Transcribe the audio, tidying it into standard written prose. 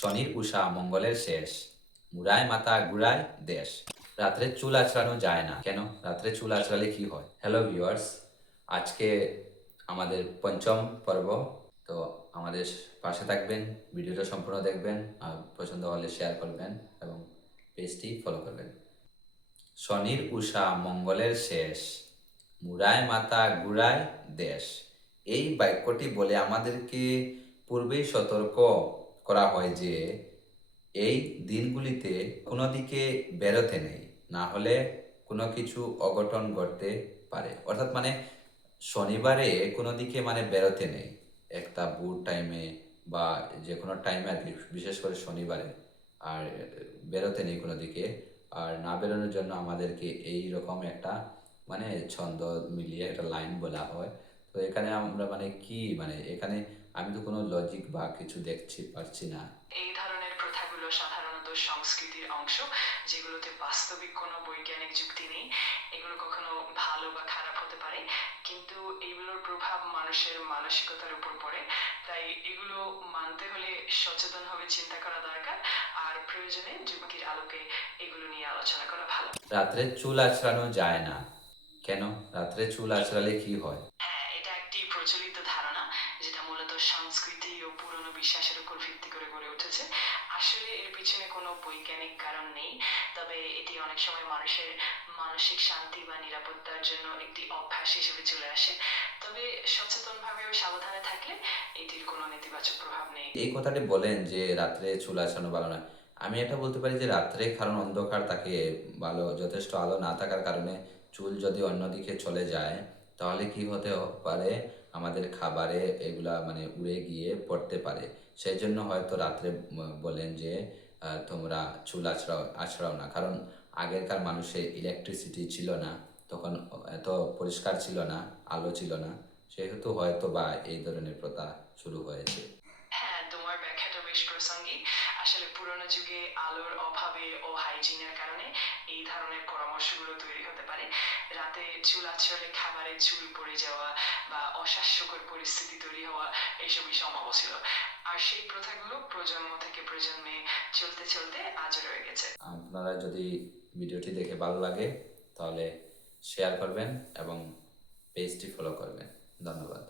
শনির উষা মঙ্গলের শেষ, মুড়ায় মাথা ঘুরায় দেশ। রাত্রে চুল আঁচড়ানো যায় না কেন? রাত্রে চুল আঁচড়ালে কি হয়? হ্যালো ভিউয়ার্স, আজকে আমাদের পঞ্চম পর্ব। তো আমাদের পাশে থাকবেন, ভিডিওটা সম্পূর্ণ দেখবেন, আর পছন্দ হলে শেয়ার করবেন এবং পেজটি ফলো করবেন। শনির উষা মঙ্গলের শেষ, মুড়ায় মাথা ঘুরায় দেশ। এই বাক্যটি বলে আমাদেরকে পূর্বেই সতর্ক করা হয় যে এই দিনগুলিতে কোনো দিকে বেরোতে নেই, না হলে কোনো কিছু অঘটন ঘটতে পারে। অর্থাৎ মানে শনিবারে কোনো দিকে মানে বেরোতে নেই, একটা বুট টাইমে বা যে কোনো টাইমে আর কি, বিশেষ করে শনিবারে আর বেরোতে নেই কোনো দিকে। আর না বেরোনোর জন্য আমাদেরকে এই রকম একটা মানে ছন্দ মিলিয়ে একটা লাইন বলা হয়। তো এখানে আমরা মানে কি মানে এখানে আমি তো কোনো লজিক বা কিছু দেখছি পারছি না। এই ধরনের প্রথাগুলো সাধারণত সংস্কৃতির অংশ, যেগুলোতে বাস্তবিক কোনো বৈজ্ঞানিক যুক্তি নেই। এগুলো কখনো ভালো বা খারাপ হতে পারে, কিন্তু এগুলোর প্রভাব মানুষের মানসিকতার উপর পড়ে। তাই এগুলো মানতে হলে সচেতনভাবে চিন্তা করা দরকার, আর প্রয়োজনে যুক্তির আলোকে এগুলো নিয়ে আলোচনা করা ভালো। রাত্রে চুল আঁচড়ানো যায় না কেন? রাত্রে চুল আঁচড়ালে কি হয়? হ্যাঁ, এটা একটি প্রচলিত ধারণা, যেটা মূলত সংস্কৃতি ও পুরনো বিশ্বাসের উপর ভিত্তি করে গড়ে উঠেছে। আসলে এর পিছনে কোনো বৈজ্ঞানিক কারণ নেই, তবে এটি অনেক সময় মানুষের মানসিক শান্তি বা নিরাপত্তার জন্য একটি অভ্যাস হিসেবে চলে আসে। তবে সচেতনভাবে ও সাবধানে থাকলে এটির কোনো নেতিবাচক প্রভাব নেই। এই কথাটি বলেন যে রাত্রে চুল আঁচড়ানো ভালো না। আমি এটা বলতে পারি যে রাত্রে কারণ অন্ধকার থাকে, ভালো যথেষ্ট আলো না থাকার কারণে চুল যদি অন্যদিকে চলে যায় তাহলে কি হতে পারে, আমাদের খাবারে এগুলা মানে উড়ে গিয়ে পড়তে পারে। সেই জন্য হয়তো রাত্রে বলেন যে তোমরা চুল আঁচড়াও না, কারণ আগেরকার মানুষের ইলেকট্রিসিটি ছিল না, তখন এত পরিষ্কার ছিল না, আলো ছিল না, সেহেতু হয়তো বা এই ধরনের প্রথা শুরু হয়েছে। হ্যাঁ, তোমার ব্যাখ্যাটা বেশ প্রাসঙ্গিক। আসলে পুরোনো যুগে আলোর অভাবে ও হাইজিনের কারণে এই ধরনের পরামর্শগুলো তৈরি হতে পারে। রাতে চুল আঁচড়ালে খাবারে চুল পড়ে যাওয়া বা অস্বাস্থ্যকর পরিস্থিতি তৈরি হওয়া এসবই সম্ভব ছিল। আর সেই প্রথাগুলো প্রজন্ম থেকে প্রজন্মে চলতে চলতে আজও রয়ে গেছে। আপনারা যদি ভিডিওটি দেখে ভালো লাগে তাহলে শেয়ার করবেন এবং পেজটি ফলো করবেন। ধন্যবাদ।